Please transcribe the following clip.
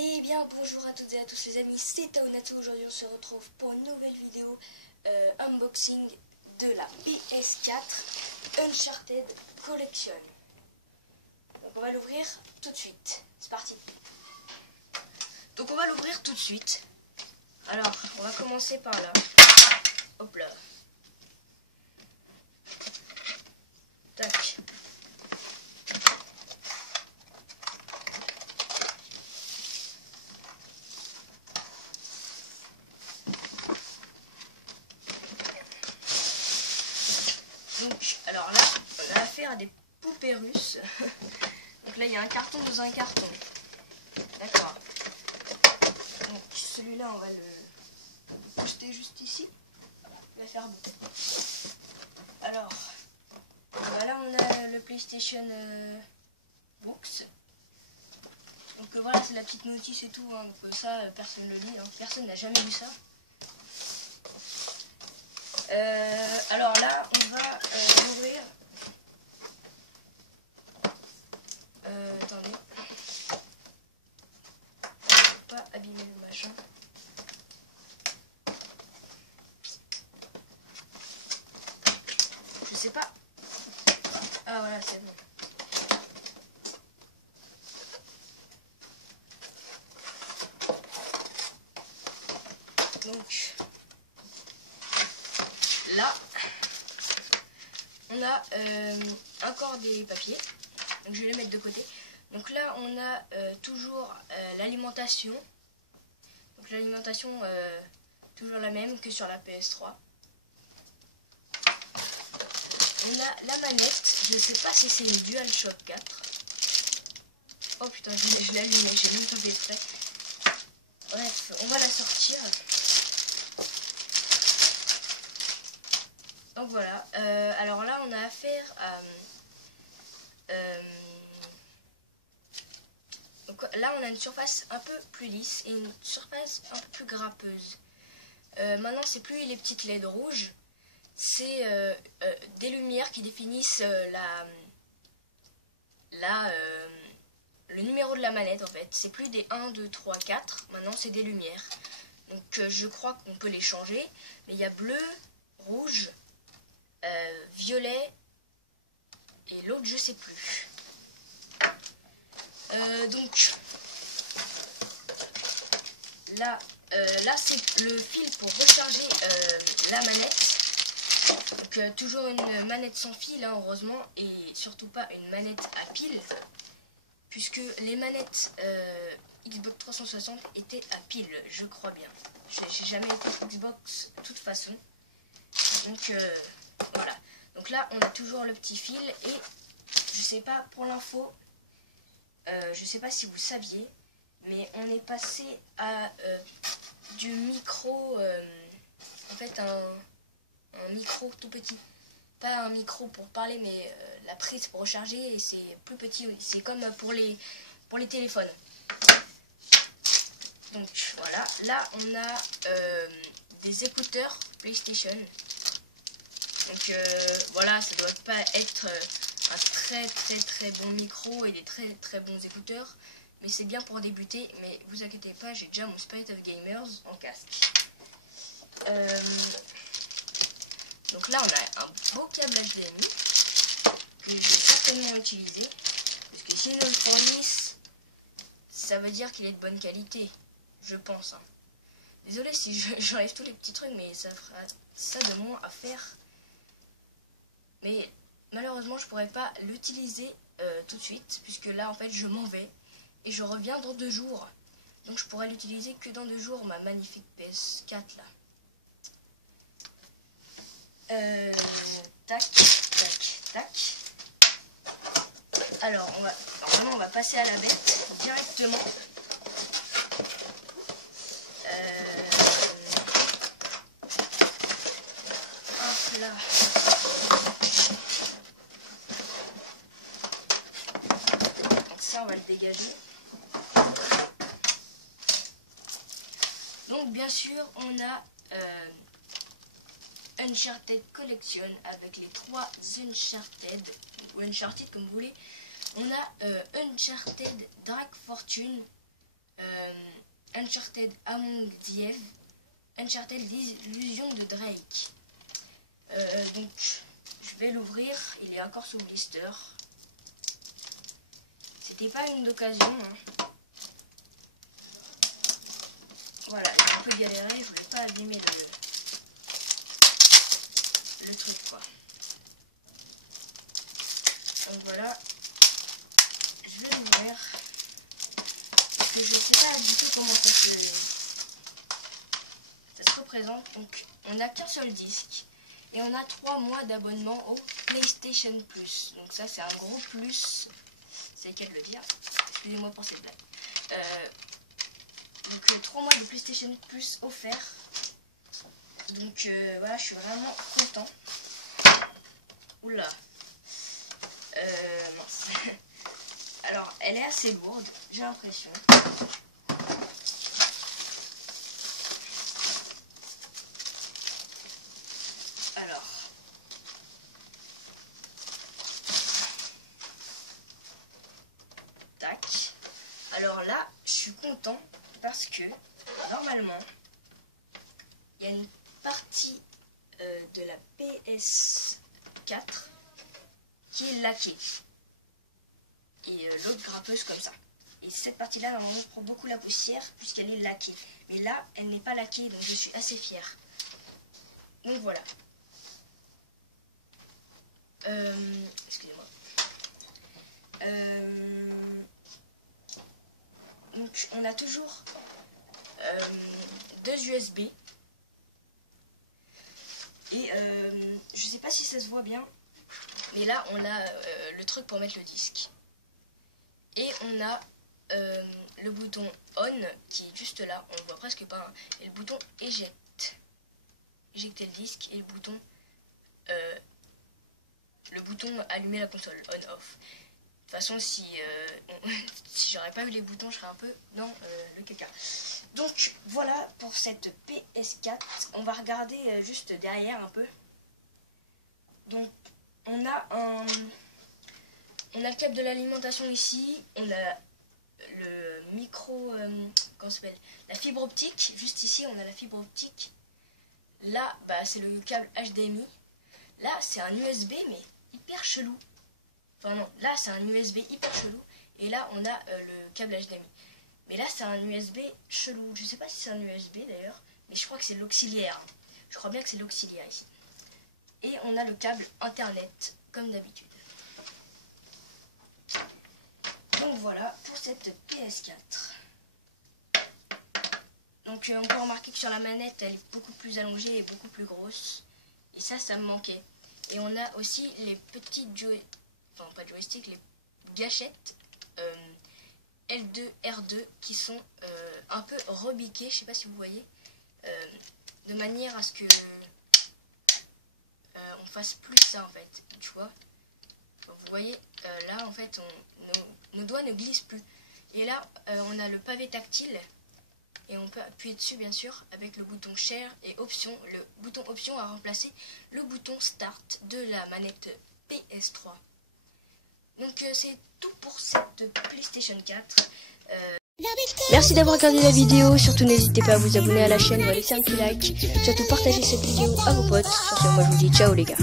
Et bien bonjour à toutes et à tous les amis, c'est Taonato. Aujourd'hui on se retrouve pour une nouvelle vidéo unboxing de la PS4 Uncharted Collection. Donc on va l'ouvrir tout de suite, c'est parti. Donc on va l'ouvrir tout de suite. Alors on va commencer par là. Hop là. Tac. Donc, alors là, on a affaire à des poupées russes. Donc là, il y a un carton dans un carton. D'accord. Donc celui-là, on va le poster juste ici. On va faire bout. Alors, voilà, on a le PlayStation Books. Donc voilà, c'est la petite notice et tout. Hein. Donc ça, personne ne le lit. Hein. Personne n'a jamais lu ça. Alors là, on va l'ouvrir. Attendez. Pas abîmer le machin. Je sais pas. Ah voilà, c'est bon. Donc là, on a encore des papiers. Donc je vais les mettre de côté. Donc là, on a toujours l'alimentation. Donc l'alimentation, toujours la même que sur la PS3. On a la manette. Je sais pas si c'est une DualShock 4. Oh putain, je l'ai allumée, j'ai même pas fait exprès. Bref, on va la sortir. Donc voilà, alors là on a affaire à... donc là on a une surface un peu plus lisse et une surface un peu plus grappeuse. Maintenant c'est plus les petites LED rouges, c'est des lumières qui définissent le numéro de la manette en fait. C'est plus des 1, 2, 3, 4, maintenant c'est des lumières. Donc je crois qu'on peut les changer, mais il y a bleu, rouge, violet et l'autre je sais plus. Donc là, c'est le fil pour recharger la manette. Donc toujours une manette sans fil hein, heureusement, et surtout pas une manette à pile, puisque les manettes Xbox 360 étaient à pile, je crois bien. J'ai jamais été Xbox de toute façon. Donc voilà. Donc là on a toujours le petit fil et je sais pas pour l'info, je sais pas si vous saviez, mais on est passé à du micro, en fait un micro tout petit. Pas un micro pour parler, mais la prise pour recharger, et c'est plus petit. C'est comme pour les téléphones. Donc voilà, là on a des écouteurs PlayStation. Donc voilà, ça doit pas être un très bon micro et des très bons écouteurs, mais c'est bien pour débuter. Mais vous inquiétez pas, j'ai déjà mon Spirit of Gamers en casque. Donc là on a un beau câble HDMI que je vais certainement utiliser, parce que s'ils nous le fournissent, ça veut dire qu'il est de bonne qualité, je pense. Hein. Désolé si j'enlève tous les petits trucs, mais ça fera ça de moins à faire. Mais malheureusement je pourrais pas l'utiliser tout de suite, puisque là en fait je m'en vais et je reviens dans 2 jours. Donc je pourrais l'utiliser que dans 2 jours, ma magnifique PS4 là. Tac. Alors normalement on va passer à la bête directement. Hop là. Donc ça on va le dégager. Donc bien sûr on a Uncharted Collection avec les 3 Uncharted, ou Uncharted comme vous voulez. On a Uncharted Drake Fortune, Uncharted Among the Eve, Uncharted l'illusion de Drake. Donc je vais l'ouvrir, il est encore sous blister. C'était pas une d'occasion. Hein. Voilà, j'ai un peu galéré, je voulais pas abîmer le truc quoi. Donc voilà, je vais l'ouvrir. Parce que je sais pas du tout comment ça se représente. Donc on n'a qu'un seul disque. Et on a 3 mois d'abonnement au PlayStation Plus. Donc ça c'est un gros plus. C'est le cas de le dire. Excusez-moi pour cette blague. Donc 3 mois de PlayStation Plus offerts. Donc voilà, je suis vraiment content. Oula. Mince. Alors, elle est assez lourde, j'ai l'impression. Alors. Tac. Alors là, je suis content parce que, normalement, il y a une partie de la PS4 qui est laquée. Et l'autre grappeuse comme ça. Et cette partie-là, normalement, prend beaucoup la poussière puisqu'elle est laquée. Mais là, elle n'est pas laquée, donc je suis assez fière. Donc voilà. Excusez-moi. Donc on a toujours 2 USB. Et je sais pas si ça se voit bien. Mais là, on a le truc pour mettre le disque. Et on a le bouton on qui est juste là, on le voit presque pas, hein. Et le bouton éjecter le disque et le bouton allumer la console, on off. De toute façon, si j'aurais pas eu les boutons, je serais un peu dans le caca. Donc voilà pour cette PS4. On va regarder juste derrière un peu. Donc on a le câble de l'alimentation ici, on a le micro, comment ça s'appelle, la fibre optique, juste ici on a la fibre optique. Là, bah, c'est le câble HDMI. Là, c'est un USB mais hyper chelou. Enfin non, là c'est un USB hyper chelou. Et là, on a le câble HDMI. Mais là, c'est un USB chelou. Je sais pas si c'est un USB d'ailleurs, mais je crois que c'est l'auxiliaire. Je crois bien que c'est l'auxiliaire ici. Et on a le câble internet, comme d'habitude. Donc voilà pour cette PS4. Donc on peut remarquer que sur la manette, elle est beaucoup plus allongée et beaucoup plus grosse. Et ça me manquait. Et on a aussi les petites pas joysticks, les gâchettes L2, R2 qui sont un peu rebiquées, je sais pas si vous voyez, de manière à ce que on fasse plus ça en fait, tu vois. Vous voyez, là en fait nos doigts ne glissent plus. Et là on a le pavé tactile et on peut appuyer dessus bien sûr avec le bouton share et option. Le bouton option a remplacé le bouton start de la manette PS3. Donc c'est tout pour cette PlayStation 4. Merci d'avoir regardé la vidéo, surtout n'hésitez pas à vous abonner à la chaîne ou à laisser un petit like, surtout partagez cette vidéo à vos potes. Sur ce, moi je vous dis ciao les gars.